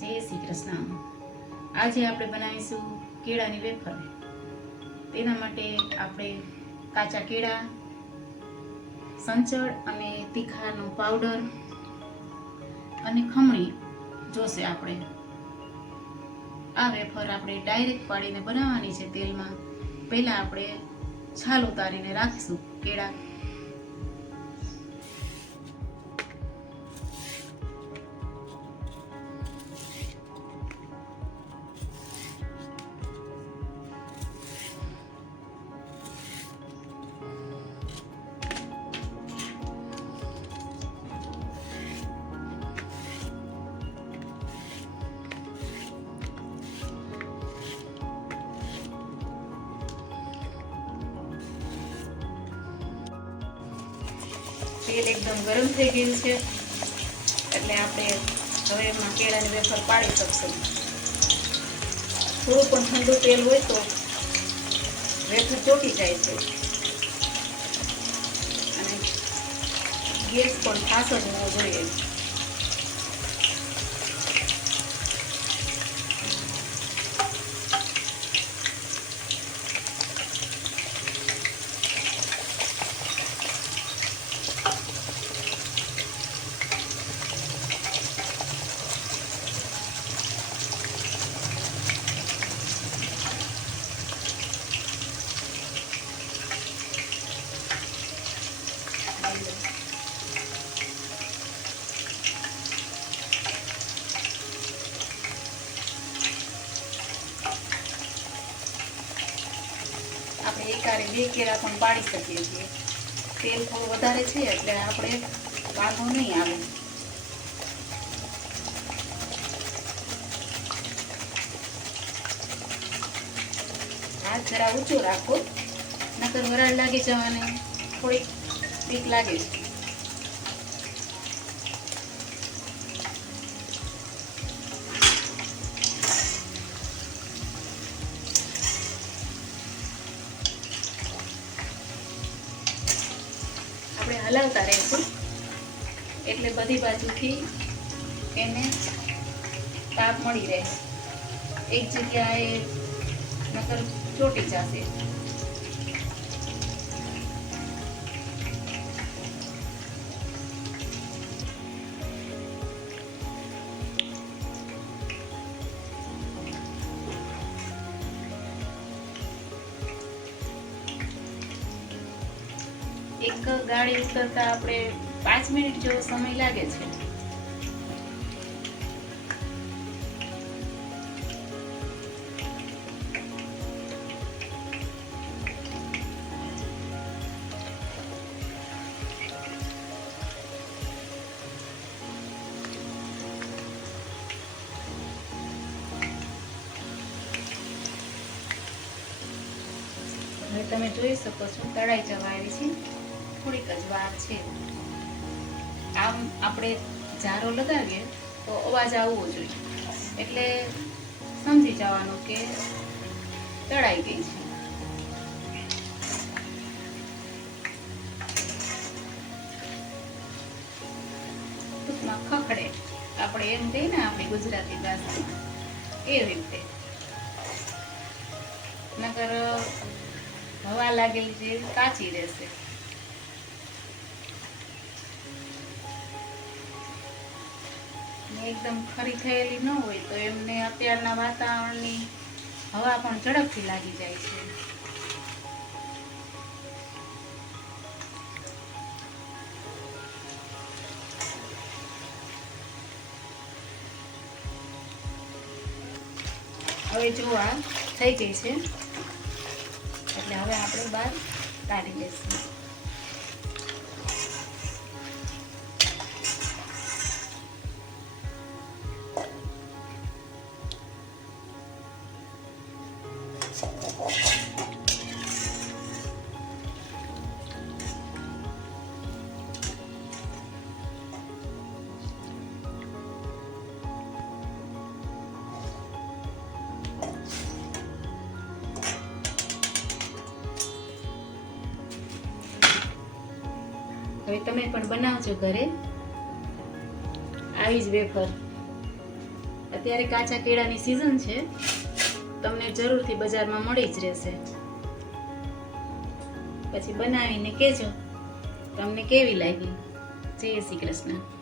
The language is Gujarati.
જય શ્રી કૃષ્ણ. આજે આપણે બનાવીશું કેળાની વેફર. તેના માટે આપણે કાચા કેળા, સંચળ અને તીખાનો પાવડર અને ખમણી જોશે. આપણે આ વેફર આપણે ડાયરેક્ટ પાડીને બનાવવાની છે તેલમાં. પહેલા આપણે છાલ ઉતારીને રાખીશું કેળા. તેલ એકદમ ગરમ થઈ ગયું છે એટલે આપણે હવે એમાં કેળાની વેફર પાડી શકશું. થોડું પણ ઠંડુ તેલ હોય તો વેફર ચોટી જાય છે અને ગેસ પણ ફાસ્ટ જ હોવો જોઈએ. આપણે એકારે બે કેળા પણ પાડી શકીએ છીએ. તેલ થોડું વધારે છે એટલે આપણે વાંધો નહીં આવે. હાથ જરા ઊંચો રાખો, નકર વરાળ લાગી જવાને થોડીક બીક લાગે છે. હલાવતા રહીશું એટલે બધી બાજુથી એને તાપ મળી રહે. એક જગ્યાએ નકર ચોટી જશે. એક ગાળી ઉતરતા આપણે 5 મિનિટ જેવો સમય લાગે છે. હવે તમે જોઈ શકો છો તળાઈ જવા આવી છે. થોડીક જ વાર છે. આમ આપણે જારો લગાવીએ તો અવાજ આવવો જોઈએ એટલે સમજી જવાનું કે તળાઈ ગઈ છે. ટૂંકમાં ખખડે, આપણે એમ કહીએ ને આપણી ગુજરાતી ભાષામાં, એ રીતે. નકર હવા લાગેલી છે કાચી રહેશે. એકદમ ખરી થયેલી ન હોય તો એમને અત્યારના વાતાવરણની હવા પણ ઝડપથી લાગી જાય છે. હવે જો આ થઈ ગઈ છે એટલે હવે આપણે બહાર કાઢી લઈશું. હવે તમે પણ બનાવજો ઘરે આવી જ વેફર. અત્યારે કાચા કેળાની સિઝન છે, તમને જરૂરથી બજારમાં મળી જ રહેશે. પછી બનાવીને કહેજો તમને કેવી લાગી. જય શ્રી કૃષ્ણ.